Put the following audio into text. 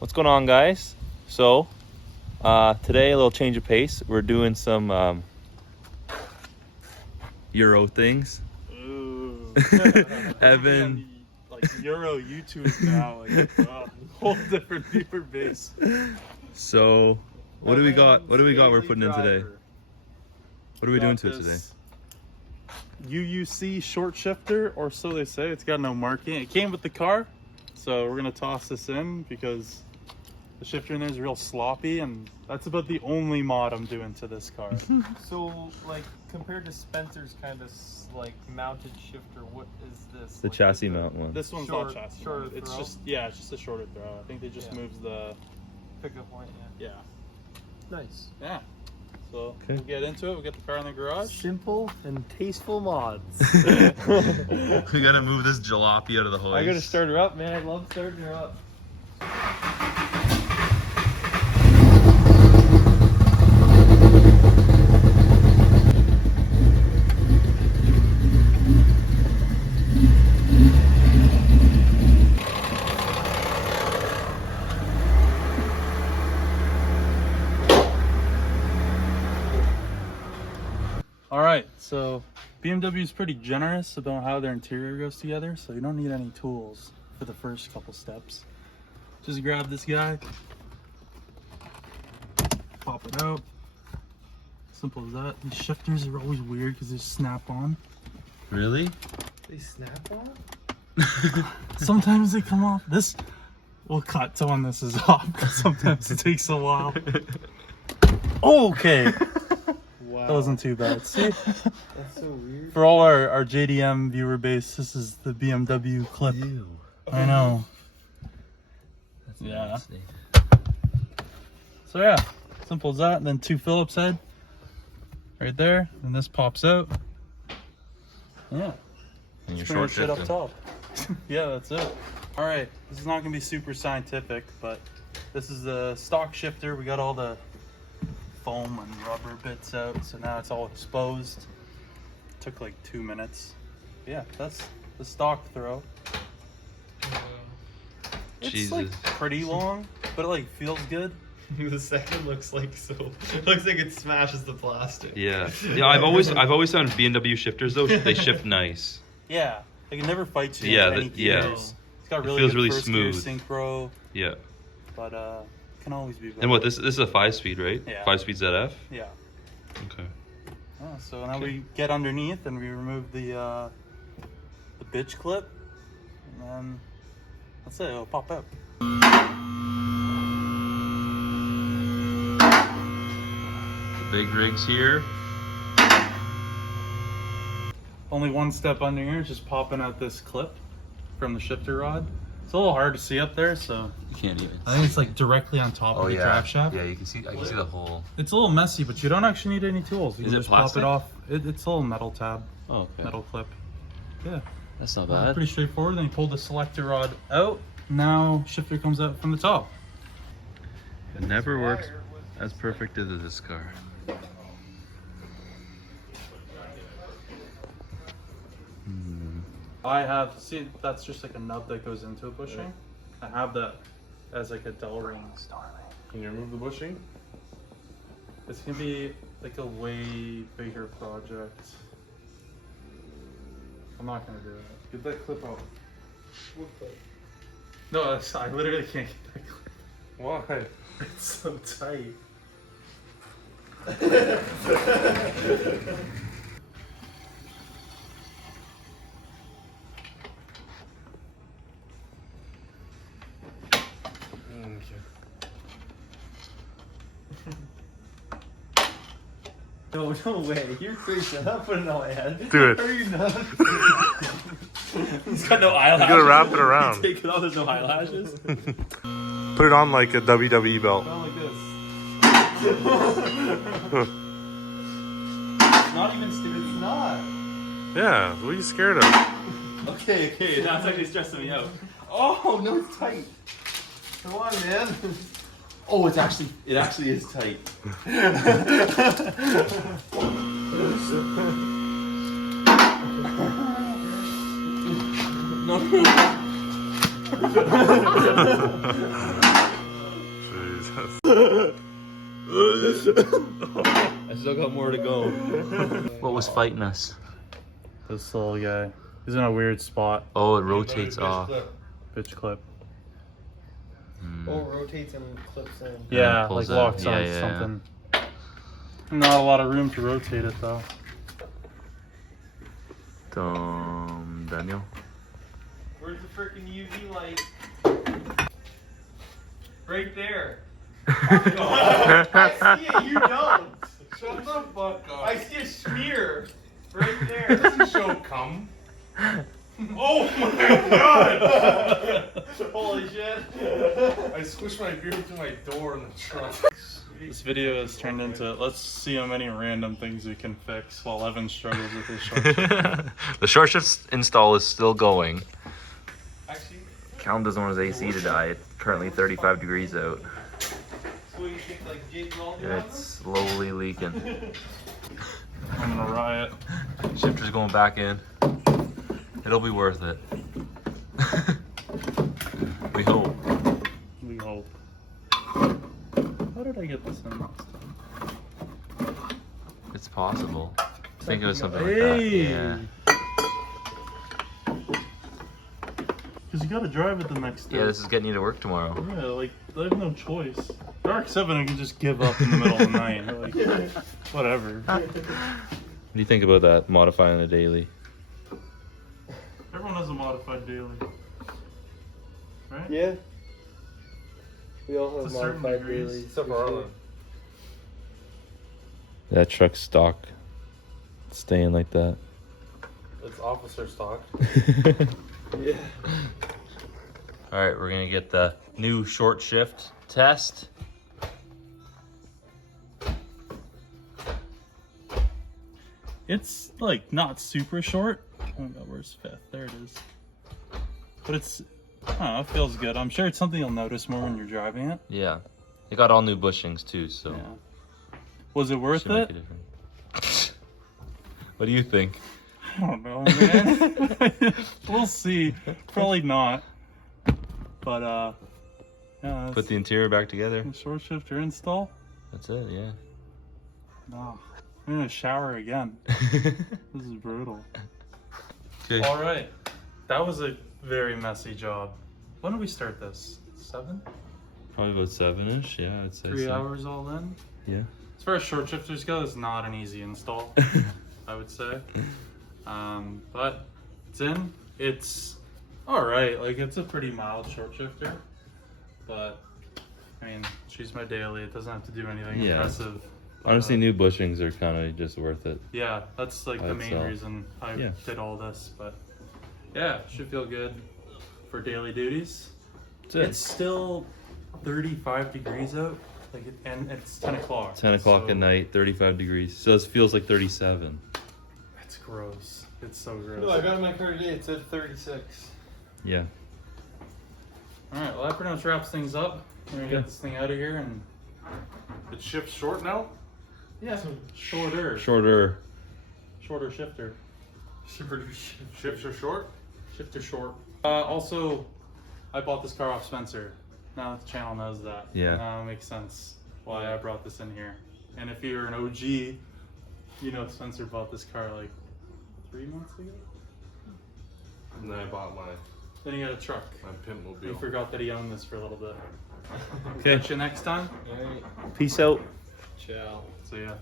What's going on, guys? So today a little change of pace. We're doing some Euro things. Ooh. Evan, like Euro YouTube now, like whole different viewer base. so what do we got? What do we got? We're putting in today. What are we doing to it today? UUC short shifter, or so they say. It's got no marking. It came with the car, so we're gonna toss this in because the shifter in there is real sloppy, and that's about the only mod I'm doing to this car. So, like, compared to Spencer's kind of like mounted shifter, what is this? The like, chassis is it mount one. This one's Short- not chassis. shorter It's throw? just it's just a shorter throw. I think they just Yeah. moves the pickup point? yeah. Nice. Yeah. So Okay. we'll get into it. We'll get the car in the garage. Simple and tasteful mods. We gotta move this jalopy out of the hoist. I gotta start her up, man. I love starting her up. All right, so BMW is pretty generous about how their interior goes together, so you don't need any tools for the first couple steps. Just grab this guy, pop it out. Simple as that. These shifters are always weird because they snap on. Really? They snap on? Sometimes they come off. This we'll cut to when this is off because sometimes it takes a while. Okay. Wow. That wasn't too bad. See, That's so weird. for all our JDM viewer base, this is the BMW clip. Ew. I know. That's Yeah. nasty. So yeah, simple as that. And then two Phillips head right there, and this pops out. Yeah. And your Pretty short much it up shifter. top. Yeah, that's it. All right, this is not gonna be super scientific, but this is the stock shifter. We got all the foam and rubber bits out, so now it's all exposed. Took like 2 minutes. Yeah, that's the stock throw. It's Jesus. like pretty long, but it like feels good. The second looks like looks like it smashes the plastic. Yeah. Yeah. I've always found BMW shifters though they shift nice. Yeah, like it never fights you. Yeah, into any yeah. gears. It's got It really feels good really first gear smooth. synchro, Yeah. but can always be better. And what this is a 5-speed, right? Yeah. 5-speed ZF. Yeah. Okay. So now we get underneath and we remove the bitch clip, and then that's it. It'll pop out. The big rig's here. Only one step under here is just popping out this clip from the shifter rod. It's a little hard to see up there, so You can't even. I think it's like directly on top of the drive shaft. Yeah, you can see. I can see the hole. It's a little messy, but you don't actually need any tools. You Is can it just plastic? pop it off. It's a little metal tab, Oh, okay. metal clip. Yeah. That's not Pretty straightforward. Then you pull the selector rod out. Now shifter comes out from the top. It never works as perfect as this car. I have, see, that's just like a nut that goes into a bushing. I have that as like a Del ring. Can you remove the bushing? It's gonna be like a way bigger project. I'm not gonna do it. Get that clip out. No, I literally can't get that clip. Why? It's so tight. No way. You're crazy. I'm not putting it on my head. Do it. Are you nuts? It's got no eyelashes. You gotta wrap it around. Take it off, there's no eyelashes. Put it on like a WWE belt. Not like this. Not even stupid. It's not. Yeah, what are you scared of? Okay, That's actually stressing me out. Oh, no, it's tight. Come on, man. Oh, it actually is tight. No. I still got more to go. What was fighting us? This little guy. He's in a weird spot. Oh, it rotates off. Pitch clip. Oh, rotates and clips in. Yeah, pulls like locks in. on Yeah. something. Not a lot of room to rotate it though. Daniel. Where's the freaking UV light? Right there. I see it, you don't. Shut the fuck up. I see a smear right there. Doesn't show cum. Oh my god! Holy shit. I squished my beer through my door in the truck. This video has turned into let's see how many random things we can fix while Evan struggles with his short shift. The short shift install is still going. Actually, Callum doesn't want his AC to die. It's currently 35 degrees out. so you think like James Baldwin? And it's slowly leaking. I'm gonna riot. Shifter's going back in. It'll be worth it. We hope. We hope. How did I get this in last time? It's possible. I think it was something like Hey! that. Yeah. Because you gotta drive it the next day. Yeah, this is getting you to work tomorrow. Yeah, like, I have no choice. Dark 7, I can just give up in the middle of the night. Like, whatever. What do you think about that, modifying a daily? Everyone has a modified daily. Right? Yeah. We all have To certain modified degrees. dailies. Except for Arlen. That truck's stock. It's staying like that. It's officer stock. Yeah. Alright, we're gonna get the new short shift test. It's, like, not super short. Oh my god, where's 5th? There it is. But it's, I don't know, it feels good. I'm sure it's something you'll notice more when you're driving it. Yeah. It got all new bushings too, so. Yeah. Was it worth should make it? a difference. What do you think? I don't know, man. We'll see. Probably not. But, yeah, that's Put the interior back together. the short shifter install. That's it, yeah. No. I'm gonna shower again. This is brutal. Okay. All right. That was a very messy job. When did we start this? 7? Probably about 7-ish, yeah, I'd say 3 so. hours all in? Yeah. As far as short shifters go, it's not an easy install, I would say. But it's in. It's all right. Like, it's a pretty mild short shifter, but I mean, she's my daily. It doesn't have to do anything Yeah. impressive. Honestly, new bushings are kind of just worth it. Yeah, that's like the I'd main sell. reason I Yeah. did all this. But yeah, should feel good for daily duties. That's it. It's still 35 degrees out, like, and it's 10 o'clock. 10 o'clock so at night, 35 degrees. So it feels like 37. It's gross. It's so gross. No, I got in my car today. It said 36. Yeah. All right, well, that pretty much wraps things up. We're gonna Yeah. get this thing out of here and It shifts short now? yeah, shorter shifter. Shifts are short? Shifter short. Also, I bought this car off Spencer. Now the channel knows that. Yeah. Now it makes sense why I brought this in here. And if you're an OG, you know Spencer bought this car like 3 months ago. And then I bought my Then he got a truck. pimp He mobile. forgot that he owned this for a little bit. Okay. Catch you next time. All right. Peace out. Ciao. So yeah.